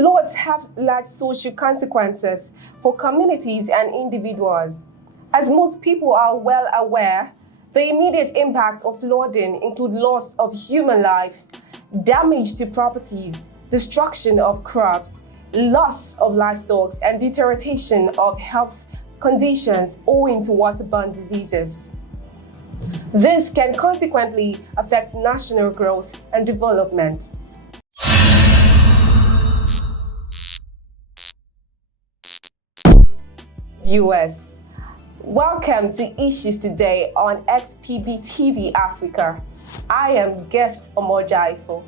Floods have large social consequences for communities and individuals. As most people are well aware, the immediate impact of flooding include loss of human life, damage to properties, destruction of crops, loss of livestock, and deterioration of health conditions owing to waterborne diseases. This can consequently affect national growth and development. Viewers, welcome to Issues Today on XPB TV Africa. I am Gift Omojaifo,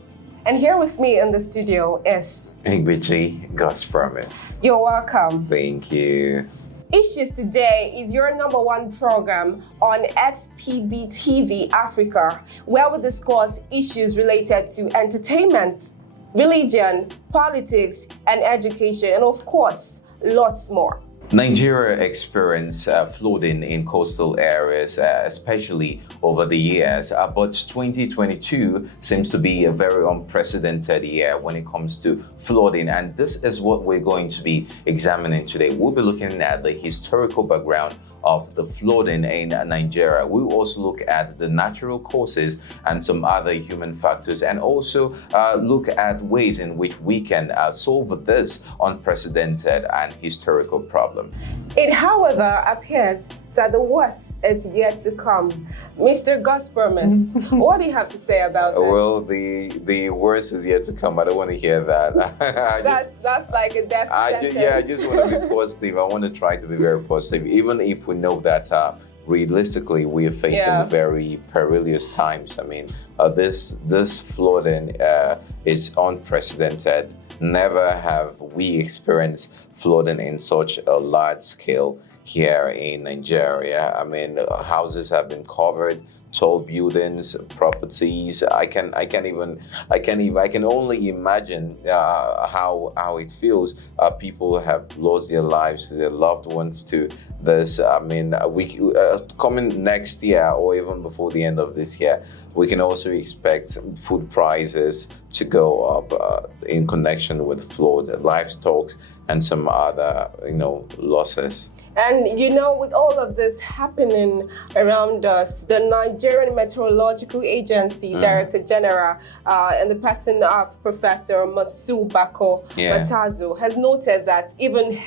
and here with me in the studio is Igbeji, God's promise. You're welcome. Thank you. Issues Today is your #1 program on XPB TV Africa, where we discuss issues related to entertainment, religion, politics, and education, and of course, lots more. Nigeria experienced flooding in coastal areas, especially over the years, but 2022 seems to be a very unprecedented year when it comes to flooding, and this is what we're going to be examining today. We'll be looking at the historical background of the flooding in Nigeria. We'll also look at the natural causes and some other human factors, and also look at ways in which we can solve this unprecedented and historical problem. It, however, appears that the worst is yet to come. Mr. God's promise, what do you have to say about this? Well, the worst is yet to come. I don't want to hear that. That's like a death sentence. I just want to be positive. I want to try to be very positive, even if we know that realistically we are facing very perilous times. I mean, this flooding is unprecedented. Never have we experienced flooding in such a large scale here in Nigeria. I mean, houses have been covered, tall buildings, properties. I can only imagine how it feels. People have lost their lives, their loved ones to this. I mean, coming next year or even before the end of this year, we can also expect food prices to go up in connection with flood, livestock, and some other losses. And with all of this happening around us, the Nigerian Meteorological Agency Director General, and the person of Professor Masu Bako Matazo, has noted that even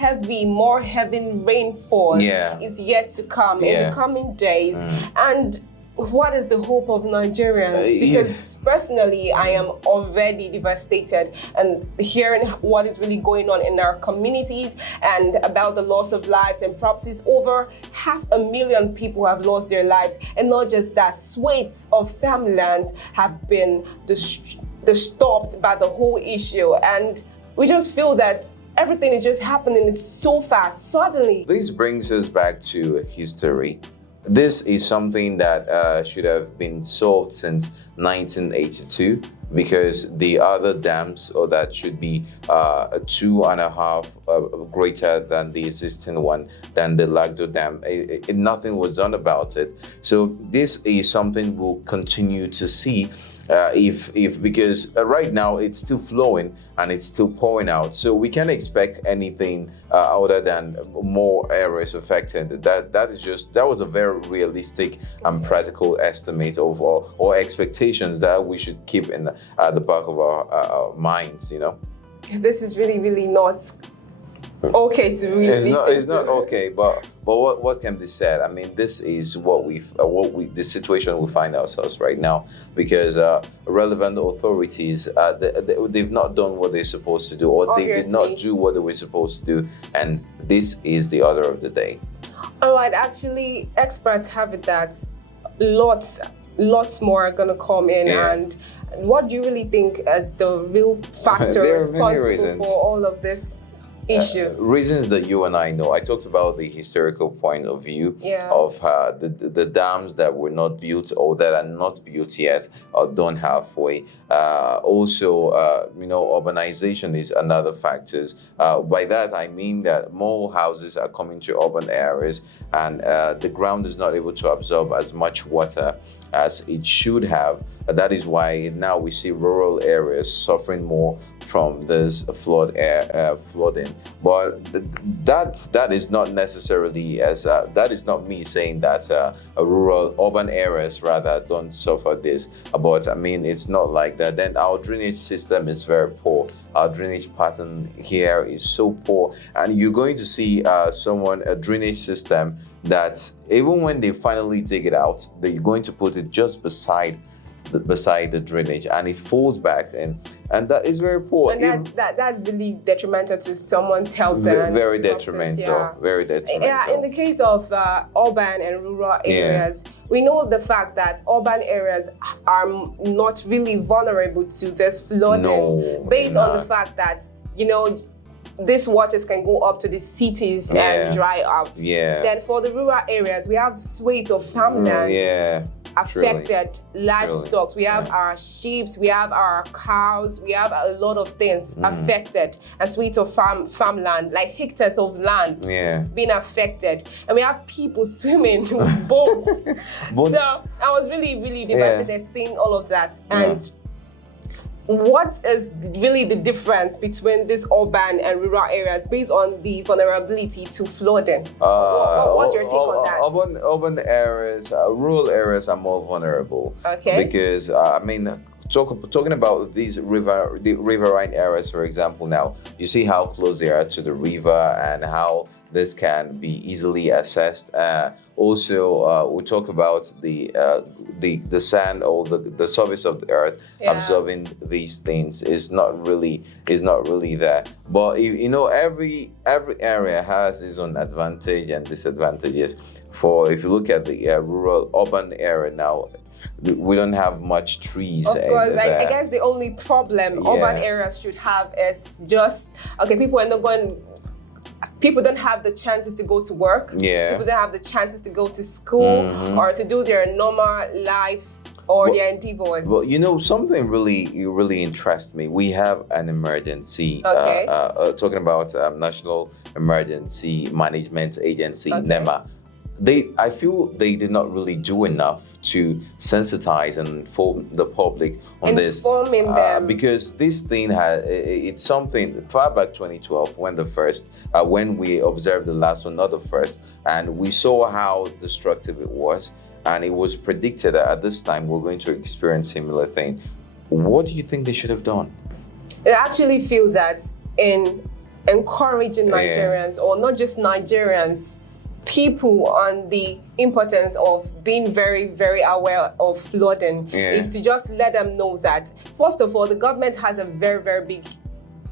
more heavy rainfall is yet to come in the coming days. And what is the hope of Nigerians? Because personally, I am already devastated, and hearing what is really going on in our communities and about the loss of lives and properties. Over 500,000 people have lost their lives, and not just that, swathes of farmlands have been disturbed by the whole issue, and we just feel that everything is just happening so fast, suddenly. This brings us back to history. This is something that should have been solved since 1982, because the other dams, or that should be 2.5 greater than the existing one, than the Lagdo Dam, nothing was done about it. So this is something we'll continue to see. Because right now it's still flowing and it's still pouring out, so we can't expect anything other than more areas affected. That was a very realistic and practical estimate of or expectations that we should keep in the back of our minds. This is really not okay to read. It's not okay, but what can be said? I mean, this is the situation we find ourselves right now, because relevant authorities they've not done what they're supposed to do, or Obviously. they did not do what they were supposed to do, and this is the order of the day. All right, actually, experts have it that lots more are gonna come in, and what do you really think is the real factor responsible for all of this issues? Reasons that you and I know. I talked about the historical point of view of the dams that were not built or that are not built yet or done halfway. Also, urbanization is another factor. By that, I mean that more houses are coming to urban areas, and the ground is not able to absorb as much water as it should have. That is why now we see rural areas suffering more from this flooding. But that is not necessarily as that is not me saying that urban areas rather don't suffer this. But I mean, it's not like that. Then our drainage system is very poor. Our drainage pattern here is so poor, and you're going to see a drainage system that even when they finally dig it out, they're going to put it just beside the drainage, and it falls back, and that is very poor. And that's really detrimental to someone's health. Very detrimental. Yeah. Very detrimental. Yeah, in the case of urban and rural areas, we know the fact that urban areas are not really vulnerable to this flooding, based on the fact that, you know, these waters can go up to the cities and dry out. Then for the rural areas, we have swathes of farmlands affected, livestock. We have our sheep, we have our cows, we have a lot of things affected, and swathes of farmland, like hectares of land being affected. And we have people swimming with boats. So I was really, really devastated seeing all of that. And what is really the difference between these urban and rural areas based on the vulnerability to flooding? What's your take on that? Urban areas, rural areas are more vulnerable. Okay. Because I mean, talking about these riverine areas, for example, now you see how close they are to the river and how this can be easily assessed. Also, we talk about the sand or the surface of the earth absorbing these things is not really there. But you know, every area has its own advantage and disadvantages. If you look at the urban area now, we don't have much trees. Of course, I guess the only problem urban areas should have is just people don't have the chances to go to work. People don't have the chances to go to school or to do their normal life or their endeavors. Well, you know, something really interests me. We have an emergency. Talking about National Emergency Management Agency, NEMA. I feel they did not really do enough to sensitize and inform the public on informing them, because this thing it's something far back 2012 when we observed the last one, not the first, and we saw how destructive it was, and it was predicted that at this time we're going to experience similar thing. What do you think they should have done? I actually feel that in encouraging Nigerians, or not just Nigerians, people on the importance of being very, very aware of flooding is to just let them know that, first of all, the government has a very, very big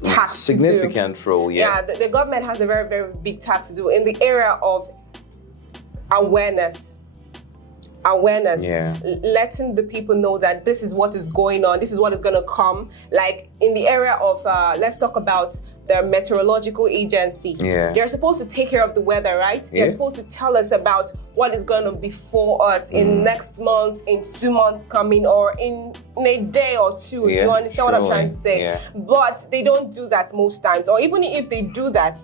task significant to do. role. The government has a very, very big task to do in the area of awareness, letting the people know that this is what is going on, this is what is going to come. Like in the area of, let's talk about the meteorological agency. They're supposed to take care of the weather, right? They're supposed to tell us about what is going to be for us in next month, in 2 months coming, or in a day or two. You understand what I'm trying to say? But they don't do that most times. Or even if they do that,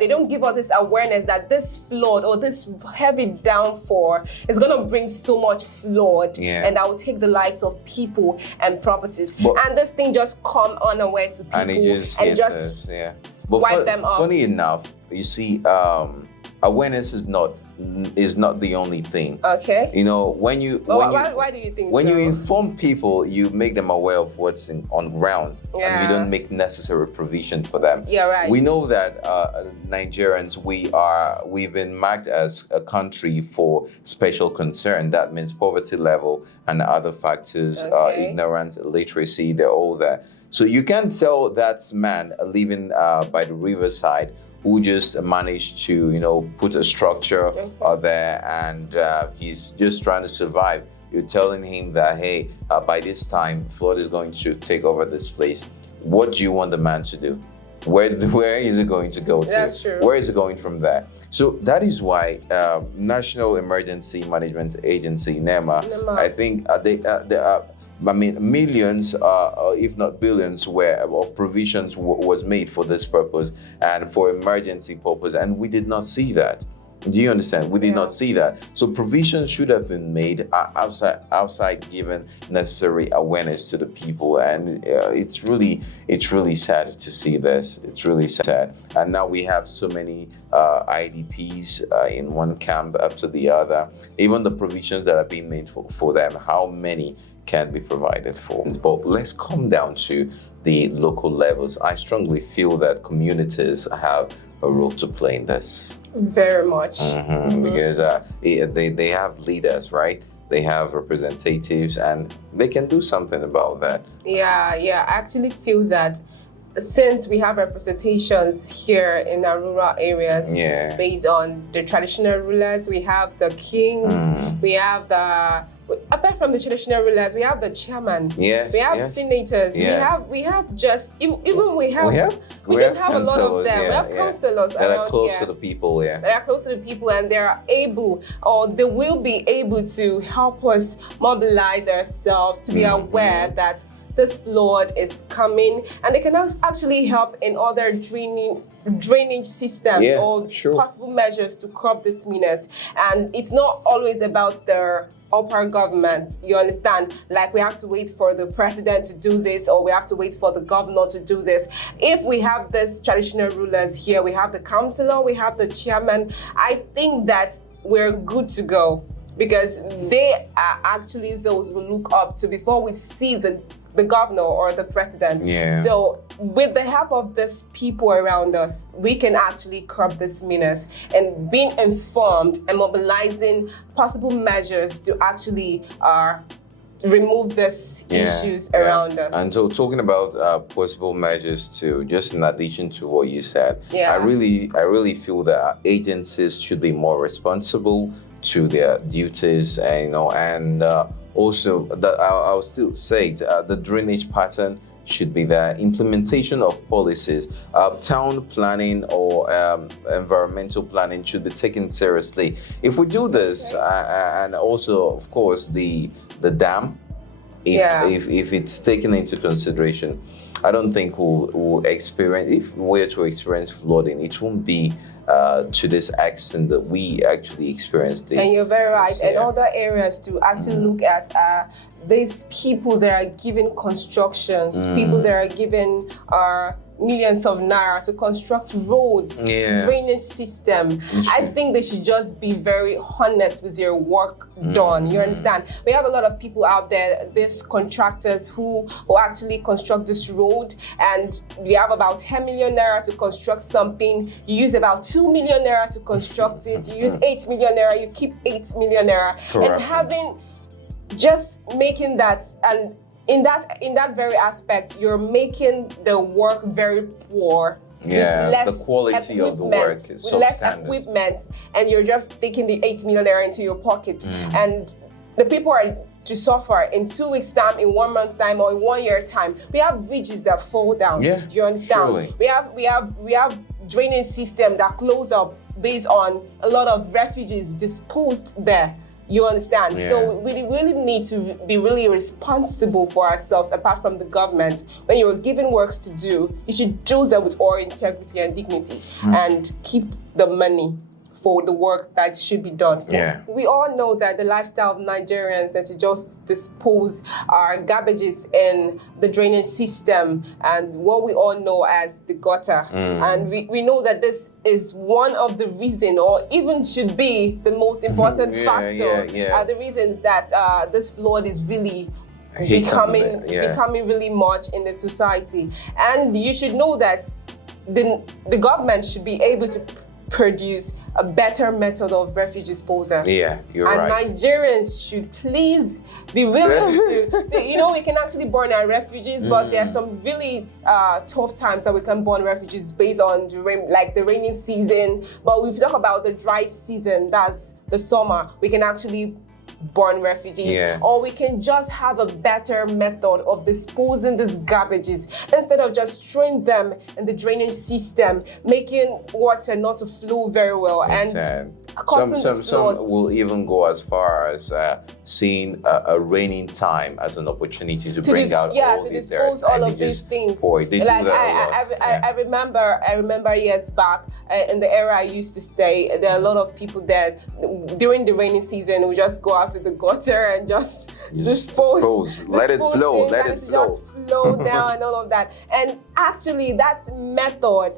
they don't give us this awareness that this flood or this heavy downpour is going to bring so much flood and that will take the lives of people and properties. And this thing just come unaware to people and just wipe them off. Funny enough, you see, awareness is not the only thing. Okay. You know, why do you think when you inform people, you make them aware of what's on ground, and you don't make necessary provision for them. We know that Nigerians, we've been marked as a country for special concern. That means poverty level and other factors, ignorance, illiteracy, they're all there. So you can't tell that man living by the riverside who just managed to, you know, put a structure there and he's just trying to survive. You're telling him that, hey, by this time, flood is going to take over this place. What do you want the man to do? Where is it going to go to? That's true. Where is it going from there? So that is why National Emergency Management Agency, NEMA, I think millions, if not billions, of provisions was made for this purpose and for emergency purpose, and we did not see that. Do you understand? We did not see that. So provisions should have been made outside giving necessary awareness to the people. And it's really sad to see this. It's really sad. And now we have so many IDPs in one camp after the other. Even the provisions that are being made for them, how many can be provided for? But let's come down to the local levels. I strongly feel that communities have a role to play in this. Very much. Because they have leaders, right? They have representatives, and they can do something about that. Yeah, I actually feel that since we have representations here in our rural areas, based on the traditional rulers, we have the kings, we have apart from the traditional rulers, we have the chairman, we have senators, we have we have a lot of them. We have councillors that are close here to the people, that are close to the people, and they are able, or they will be able to help us mobilize ourselves to be aware that this flood is coming, and they can actually help in other drainage systems or possible measures to curb this menace. And it's not always about the upper government, you understand? Like we have to wait for the president to do this, or we have to wait for the governor to do this. If we have these traditional rulers here, we have the councillor, we have the chairman, I think that we're good to go, because they are actually those we look up to before we see the governor or the president. So with the help of these people around us, we can actually curb this menace, and being informed and mobilizing possible measures to actually remove these issues around us. And so talking about possible measures too, just in addition to what you said, I really feel that agencies should be more responsible to their duties, and also, I'll still say the drainage pattern should be there. Implementation of policies, town planning or environmental planning should be taken seriously. If we do this, and also, of course, the dam, if it's taken into consideration, I don't think we'll experience, if we're to experience flooding, it won't be to this extent that we actually experienced it. And you're very right. And other areas to actually look at these people that are given constructions, people that are given millions of naira to construct roads, drainage system. I think they should just be very honest with their work done. You understand? We have a lot of people out there, these contractors who actually construct this road, and we have about 10 million naira to construct something. You use about 2 million naira to construct it. You use 8 million naira, you keep 8 million naira. And just making that, and in that very aspect, you're making the work very poor. With less the quality of the work is with less equipment, and you're just taking the 8 million naira into your pocket, and the people are to suffer in 2 weeks' time, in 1 month time, or in 1 year time. We have bridges that fall down. Do you understand? Surely. We have drainage system that close up based on a lot of refugees disposed there. You understand? So we really need to be really responsible for ourselves, apart from the government. When you're given works to do, you should do them with all integrity and dignity, and keep the money for the work that should be done. We all know that the lifestyle of Nigerians is to just dispose our garbages in the drainage system, and what we all know as the gutter. And we know that this is one of the reasons, or even should be the most important factor, the reasons that this flood is really becoming really much in the society. And you should know that the government should be able to produce a better method of refugee disposal. You're and right. Nigerians should please be willing to, we can actually burn our refugees, but there are some really tough times that we can burn refugees based on the rainy season. But we've talked about the dry season, that's the summer. We can actually burn refugees, or we can just have a better method of disposing these garbages instead of just throwing them in the drainage system, making water not to flow very well. And Some will even go as far as seeing a raining time as an opportunity to bring out all these dispose all of these things. They do that a lot. I remember years back in the area I used to stay. There are a lot of people that during the rainy season we just go out to the gutter and just dispose. Let it flow. Let it flow. Just flow down and all of that. And actually, that method,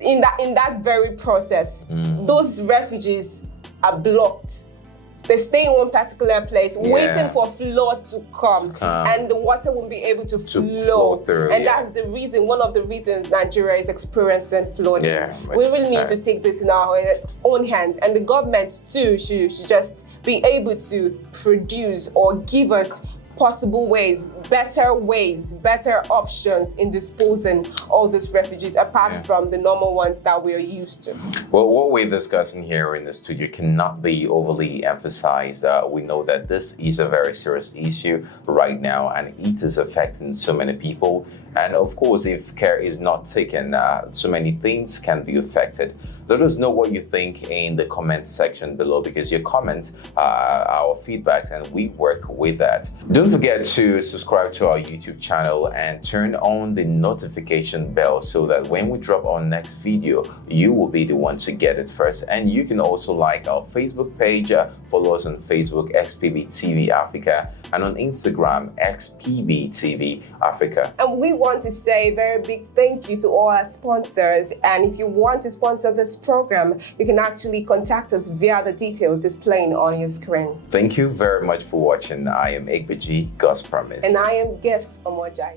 in that very process, those refugees are blocked. They stay in one particular place, waiting for flood to come, and the water won't be able to flow through. And that's the reason, one of the reasons Nigeria is experiencing flooding. We really need to take this in our own hands, and the government too should just be able to produce or give us possible ways, better options in disposing all these refugees, apart from the normal ones that we're used to. Well, what we're discussing here in the studio cannot be overly emphasized. We know that this is a very serious issue right now, and it is affecting so many people. And of course, if care is not taken, so many things can be affected. Let us know what you think in the comments section below, because your comments are our feedbacks and we work with that. Don't forget to subscribe to our YouTube channel and turn on the notification bell so that when we drop our next video, you will be the one to get it first. And you can also like our Facebook page, follow us on Facebook, XPB TV Africa, and on Instagram, XPB TV Africa. And we want to say a very big thank you to all our sponsors. And if you want to sponsor this program, you can actually contact us via the details displaying on your screen. Thank you very much for watching. I am Egbeji, God's Promise. And I am Gift Omojai.